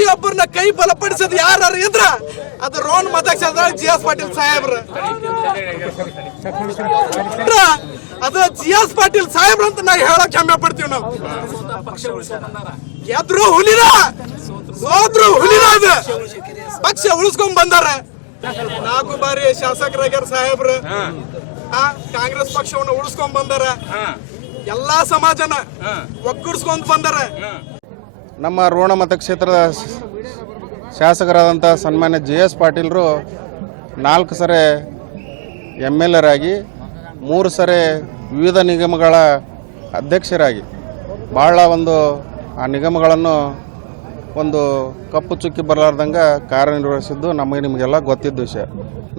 ಪ್ರತಿಯೊಬ್ಬರನ್ನ ಕೈ ಬಲಪಡಿಸೋದು ಯಾರು ಇದ್ರ ಅದು ರೋಣ ಮತಕ್ಷೇತ್ರ GS ಪಾಟೀಲ್ ಸಾಹೇಬ್ರ. ಅದು GS ಪಾಟೀಲ್ ಸಾಹೇಬ್ರ ಅಂತ ನಾವು ಹೇಳಕ್ ಹೆಮ್ಮೆ ಪಡ್ತೀವಿ. ನಾವು ಗೆದ್ರು ಹುಲಿನ ಸೋದ್ರು ಹುಲಿನ ಅದು ಪಕ್ಷ ಉಳಿಸ್ಕೊಂಡ್ ಬಂದಾರ. 4 ಬಾರಿ ಶಾಸಕರಾಗ್ಯಾರ ಸಾಹೇಬ್ರ. ಕಾಂಗ್ರೆಸ್ ಪಕ್ಷವನ್ನ ಉಳಿಸ್ಕೊಂಡ್ ಬಂದಾರ. ಎಲ್ಲಾ ಸಮಾಜನ ಒಗ್ಗೂಡಿಸ್ಕೊಂಡ್ ಬಂದಾರ. ನಮ್ಮ ರೋಣ ಮತಕ್ಷೇತ್ರದ ಶಾಸಕರಾದಂಥ ಸನ್ಮಾನ್ಯ GS ಪಾಟೀಲರು 4 ಸರಿ MLA ರಾಗಿ 3 ಸರಿ ವಿವಿಧ ನಿಗಮಗಳ ಅಧ್ಯಕ್ಷರಾಗಿ ಭಾಳ ಆ ನಿಗಮಗಳನ್ನು ಒಂದು ಕಪ್ಪು ಚುಕ್ಕಿ ಬರಲಾರ್ದಂಗೆ ಕಾರ್ಯನಿರ್ವಹಿಸಿದ್ದು ನಿಮಗೆಲ್ಲ ಗೊತ್ತಿದ್ದ ವಿಷಯ.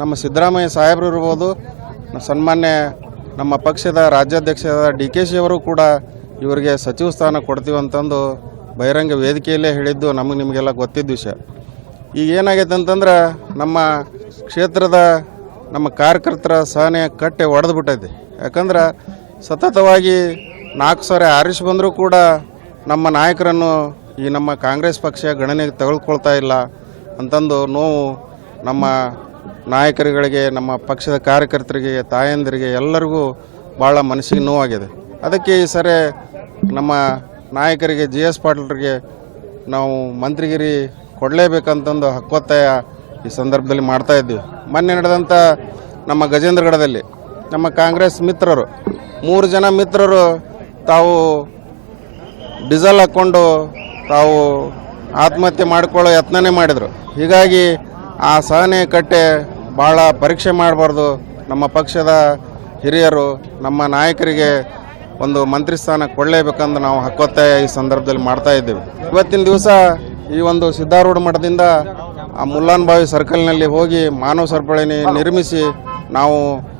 ನಮ್ಮ ಸಿದ್ದರಾಮಯ್ಯ ಸಾಹೇಬರು ಇರ್ಬೋದು, ಸನ್ಮಾನ್ಯ ನಮ್ಮ ಪಕ್ಷದ ರಾಜ್ಯಾಧ್ಯಕ್ಷರಾದ DKಶಿ ಅವರು ಕೂಡ ಇವರಿಗೆ ಸಚಿವ ಸ್ಥಾನ ಕೊಡ್ತೀವಿ ಅಂತಂದು ಬಹಿರಂಗ ವೇದಿಕೆಯಲ್ಲೇ ಹೇಳಿದ್ದು ನಿಮಗೆಲ್ಲ ಗೊತ್ತಿದ್ದ ವಿಷಯ. ಈಗ ಏನಾಗೈತೆ ಅಂತಂದ್ರೆ ನಮ್ಮ ಕ್ಷೇತ್ರದ ನಮ್ಮ ಕಾರ್ಯಕರ್ತರ ಸಹನೆ ಕಟ್ಟೆ ಒಡೆದು ಬಿಟ್ಟೈತಿ. ಯಾಕಂದ್ರೆ ಸತತವಾಗಿ 4 ಸಾರಿ ಆರಿಸಿ ಬಂದರೂ ಕೂಡ ನಮ್ಮ ನಾಯಕರನ್ನು ಈ ನಮ್ಮ ಕಾಂಗ್ರೆಸ್ ಪಕ್ಷ ಗಣನೆಗೆ ತೆಗೆದುಕೊಳ್ತಾ ಇಲ್ಲ ಅಂತಂದು ನೋವು ನಮ್ಮ ನಾಯಕರುಗಳಿಗೆ, ನಮ್ಮ ಪಕ್ಷದ ಕಾರ್ಯಕರ್ತರಿಗೆ, ತಾಯಂದಿರಿಗೆ ಎಲ್ಲರಿಗೂ ಭಾಳ ಮನಸ್ಸಿಗೆ ನೋವಾಗಿದೆ. ಅದಕ್ಕೆ ಈ ಸರಿ ನಮ್ಮ ನಾಯಕರಿಗೆ GS ಪಾಟೀಲರಿಗೆ ನಾವು ಮಂತ್ರಿಗಿರಿ ಕೊಡಲೇಬೇಕಂತಂದು ಹಕ್ಕೊತ್ತಾಯ ಈ ಸಂದರ್ಭದಲ್ಲಿ ಮಾಡ್ತಾ ಇದ್ದೀವಿ. ಮೊನ್ನೆ ನಡೆದಂಥ ನಮ್ಮ ಗಜೇಂದ್ರಗಢದಲ್ಲಿ ನಮ್ಮ ಕಾಂಗ್ರೆಸ್ ಮಿತ್ರರು 3 ಜನ ಮಿತ್ರರು ತಾವು ಡೀಸೆಲ್ ಹಾಕ್ಕೊಂಡು ತಾವು ಆತ್ಮಹತ್ಯೆ ಮಾಡಿಕೊಳ್ಳೋ ಯತ್ನನೇ ಮಾಡಿದರು. ಹೀಗಾಗಿ ಆ ಸಹನೆ ಕಟ್ಟೆ ಭಾಳ ಪರೀಕ್ಷೆ ಮಾಡಬಾರ್ದು. ನಮ್ಮ ಪಕ್ಷದ ಹಿರಿಯರು ನಮ್ಮ ನಾಯಕರಿಗೆ ಒಂದು ಮಂತ್ರಿ ಸ್ಥಾನ ಕೊಡಲೇಬೇಕಂದು ನಾವು ಹಕ್ಕೊತ್ತಾಯ ಈ ಸಂದರ್ಭದಲ್ಲಿ ಮಾಡ್ತಾ ಇದ್ದೀವಿ. ಇವತ್ತಿನ ದಿವಸ ಈ ಒಂದು ಸಿದ್ಧಾರೂಢ ಮಠದಿಂದ ಆ ಮುಲ್ಲಾನ್ಬಾವಿ ಸರ್ಕಲ್ನಲ್ಲಿ ಹೋಗಿ ಮಾನವ ಸರಪಳಿ ನಿರ್ಮಿಸಿ ನಾವು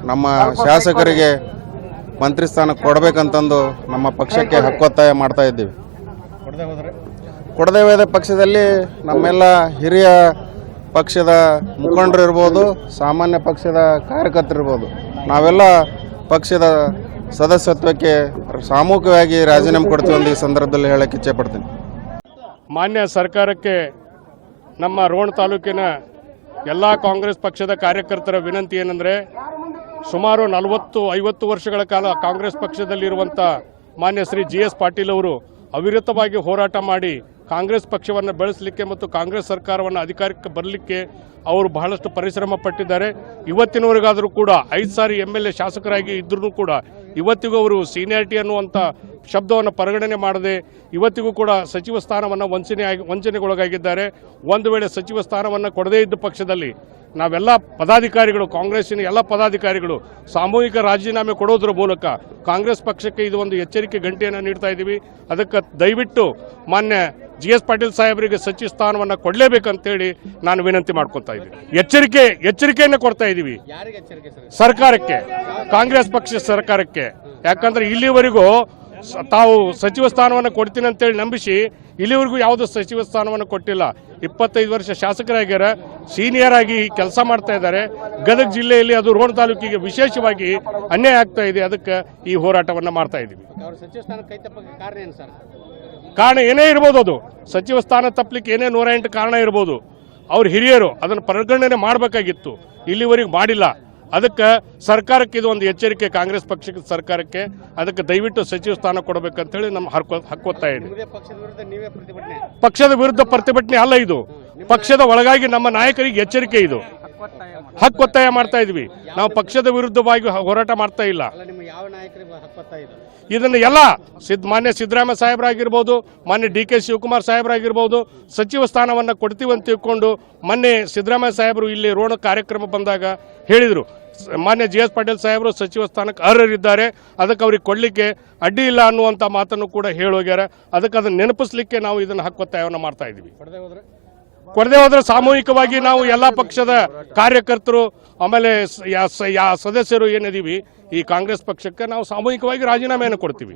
ನಮ್ಮ ಶಾಸಕರಿಗೆ ಮಂತ್ರಿ ಸ್ಥಾನ ಕೊಡಬೇಕಂತಂದು ನಮ್ಮ ಪಕ್ಷಕ್ಕೆ ಹಕ್ಕೊತ್ತಾಯ ಮಾಡ್ತಾ ಇದ್ದೀವಿ. ಕೊಡದೇ ಹೋದ ಪಕ್ಷದಲ್ಲಿ ನಮ್ಮೆಲ್ಲ ಹಿರಿಯ ಪಕ್ಷದ ಮುಖಂಡರು ಇರ್ಬೋದು, ಸಾಮಾನ್ಯ ಪಕ್ಷದ ಕಾರ್ಯಕರ್ತರಿರ್ಬೋದು, ನಾವೆಲ್ಲ ಪಕ್ಷದ ಸದಸ್ಯತ್ವಕ್ಕೆ ಸಾಮೂಹಿಕವಾಗಿ ರಾಜೀನಾಮೆ ಕೊಡ್ತೀವಿ ಅಂತ ಈ ಸಂದರ್ಭದಲ್ಲಿ ಹೇಳಕ್ಕೆ ಇಚ್ಛೆಪಡ್ತೀನಿ. ಮಾನ್ಯ ಸರ್ಕಾರಕ್ಕೆ ನಮ್ಮ ರೋಣ ತಾಲೂಕಿನ ಎಲ್ಲ ಕಾಂಗ್ರೆಸ್ ಪಕ್ಷದ ಕಾರ್ಯಕರ್ತರ ವಿನಂತಿ ಏನಂದರೆ, ಸುಮಾರು 40-50 ವರ್ಷಗಳ ಕಾಲ ಕಾಂಗ್ರೆಸ್ ಪಕ್ಷದಲ್ಲಿರುವಂಥ ಮಾನ್ಯ ಶ್ರೀ GS ಪಾಟೀಲ್ ಅವರು ಅವಿರತವಾಗಿ ಹೋರಾಟ ಮಾಡಿ ಕಾಂಗ್ರೆಸ್ ಪಕ್ಷವನ್ನು ಬೆಳೆಸಲಿಕ್ಕೆ ಮತ್ತು ಕಾಂಗ್ರೆಸ್ ಸರ್ಕಾರವನ್ನು ಅಧಿಕಾರಕ್ಕೆ ಬರಲಿಕ್ಕೆ ಅವರು ಬಹಳಷ್ಟು ಪರಿಶ್ರಮ ಪಟ್ಟಿದ್ದಾರೆ. ಇವತ್ತಿನವರೆಗಾದರೂ ಕೂಡ 5 ಸಾರಿ MLA ಶಾಸಕರಾಗಿ ಇದ್ರೂ ಕೂಡ ಇವತ್ತಿಗೂ ಅವರು ಸೀನಿಯಾರಿಟಿ ಅನ್ನುವಂಥ ಶಬ್ದವನ್ನು ಪರಿಗಣನೆ ಮಾಡದೆ ಇವತ್ತಿಗೂ ಕೂಡ ಸಚಿವ ಸ್ಥಾನವನ್ನು ವಂಚನೆಗೊಳಗಾಗಿದ್ದಾರೆ. ಒಂದು ವೇಳೆ ಸಚಿವ ಸ್ಥಾನವನ್ನು ಕೊಡದೇ ಇದ್ದ ಪಕ್ಷದಲ್ಲಿ ನಾವೆಲ್ಲ ಪದಾಧಿಕಾರಿಗಳು, ಕಾಂಗ್ರೆಸ್ಸಿನ ಎಲ್ಲ ಪದಾಧಿಕಾರಿಗಳು ಸಾಮೂಹಿಕ ರಾಜೀನಾಮೆ ಕೊಡೋದ್ರ ಮೂಲಕ ಕಾಂಗ್ರೆಸ್ ಪಕ್ಷಕ್ಕೆ ಇದು ಒಂದು ಎಚ್ಚರಿಕೆ ಗಂಟೆಯನ್ನು ನೀಡ್ತಾ ಇದ್ದೀವಿ. ಅದಕ್ಕೆ ದಯವಿಟ್ಟು ಮಾನ್ಯ GS ಪಾಟೀಲ್ ಸಾಹೇಬರಿಗೆ ಸಚಿವ ಸ್ಥಾನವನ್ನು ಕೊಡಲೇಬೇಕಂತೇಳಿ ನಾನು ವಿನಂತಿ ಮಾಡ್ಕೊತಾ ಇದ್ದೀನಿ. ಎಚ್ಚರಿಕೆಯನ್ನು ಕೊಡ್ತಾ ಇದ್ದೀವಿ ಸರ್ಕಾರಕ್ಕೆ, ಕಾಂಗ್ರೆಸ್ ಪಕ್ಷ ಸರ್ಕಾರಕ್ಕೆ. ಯಾಕಂದ್ರೆ ಇಲ್ಲಿವರೆಗೂ ತಾವು ಸಚಿವ ಸ್ಥಾನವನ್ನು ಕೊಡ್ತೀನಿ ಅಂತೇಳಿ ನಂಬಿಸಿ ಇಲ್ಲಿವರೆಗೂ ಯಾವುದೋ ಸಚಿವ ಸ್ಥಾನವನ್ನು ಕೊಟ್ಟಿಲ್ಲ. 25 ವರ್ಷ ಶಾಸಕರಾಗ್ಯಾರ, ಸೀನಿಯರ್ ಆಗಿ ಕೆಲಸ ಮಾಡ್ತಾ ಇದ್ದಾರೆ. ಗದಗ ಜಿಲ್ಲೆಯಲ್ಲಿ ಅದು ರೋಣ ತಾಲೂಕಿಗೆ ವಿಶೇಷವಾಗಿ ಅನ್ಯಾಯ ಆಗ್ತಾ ಇದೆ. ಅದಕ್ಕೆ ಈ ಹೋರಾಟವನ್ನು ಮಾಡ್ತಾ ಇದ್ದೀವಿ. ಕಾರಣ ಏನೇ ಇರ್ಬೋದು, ಅದು ಸಚಿವ ಸ್ಥಾನ ತಪ್ಪಲಿಕ್ಕೆ ಏನೇ 108 ಕಾರಣ ಇರ್ಬೋದು. ಅವ್ರ ಹಿರಿಯರು ಅದನ್ನು ಪರಿಗಣನೆ ಮಾಡಬೇಕಾಗಿತ್ತು, ಇಲ್ಲಿವರೆಗೂ ಮಾಡಿಲ್ಲ. ಅದಕ್ಕೆ ಸರ್ಕಾರಕ್ಕೆ ಇದು ಒಂದು ಎಚ್ಚರಿಕೆ, ಕಾಂಗ್ರೆಸ್ ಪಕ್ಷದ ಸರ್ಕಾರಕ್ಕೆ. ಅದಕ್ಕೆ ದಯವಿಟ್ಟು ಸಚಿವ ಸ್ಥಾನ ಕೊಡಬೇಕಂತೇಳಿ ನಮ್ಮ ಹಕ್ಕೊತ್ತಾಯ ಇದೆ. ಪಕ್ಷದ ವಿರುದ್ಧ ಪ್ರತಿಭಟನೆ ಅಲ್ಲ, ಇದು ಪಕ್ಷದ ಒಳಗಾಗಿ ನಮ್ಮ ನಾಯಕರಿಗೆ ಎಚ್ಚರಿಕೆ. ಇದು ಹಕ್ಕೊತ್ತಾಯ ಮಾಡ್ತಾ ಇದ್ವಿ ನಾವು, ಪಕ್ಷದ ವಿರುದ್ಧವಾಗಿ ಹೋರಾಟ ಮಾಡ್ತಾ ಇಲ್ಲ. ಇದನ್ನು ಎಲ್ಲ ಮಾನ್ಯ ಸಿದ್ದರಾಮಯ್ಯ ಸಾಹೇಬರಾಗಿರ್ಬೋದು, ಮಾನ್ಯ DK ಶಿವಕುಮಾರ್ ಸಾಹೇಬರಾಗಿರ್ಬೋದು ಸಚಿವ ಸ್ಥಾನವನ್ನು ಕೊಡ್ತೀವಿ ಅಂತ ತಿಳ್ಕೊಂಡು ಮೊನ್ನೆ ಸಿದ್ದರಾಮಯ್ಯ ಸಾಹೇಬರು ಇಲ್ಲಿ ರೋಣ ಕಾರ್ಯಕ್ರಮ ಬಂದಾಗ ಹೇಳಿದರು, ಮಾನ್ಯ GS ಪಾಟೀಲ್ ಸಾಹೇಬರು ಸಚಿವ ಸ್ಥಾನಕ್ಕೆ ಅರ್ಹರಿದ್ದಾರೆ, ಅದಕ್ಕೆ ಅವ್ರಿಗೆ ಕೊಡಲಿಕ್ಕೆ ಅಡ್ಡಿ ಇಲ್ಲ ಅನ್ನುವಂಥ ಮಾತನ್ನು ಕೂಡ ಹೇಳೋಗ್ಯಾರ. ಅದಕ್ಕೆ ಅದನ್ನು ನೆನಪಿಸಲಿಕ್ಕೆ ನಾವು ಇದನ್ನು ಹಕ್ಕೊತ್ತಾಯವನ್ನು ಮಾಡ್ತಾ ಇದ್ದೀವಿ. ಕೊಡದೆ ಹೋದ್ರೆ ಸಾಮೂಹಿಕವಾಗಿ ನಾವು ಎಲ್ಲ ಪಕ್ಷದ ಕಾರ್ಯಕರ್ತರು ಆಮೇಲೆ ಸದಸ್ಯರು ಏನಿದೀವಿ ಈ ಕಾಂಗ್ರೆಸ್ ಪಕ್ಷಕ್ಕೆ ನಾವು ಸಾಮೂಹಿಕವಾಗಿ ರಾಜೀನಾಮೆಯನ್ನು ಕೊಡ್ತೀವಿ.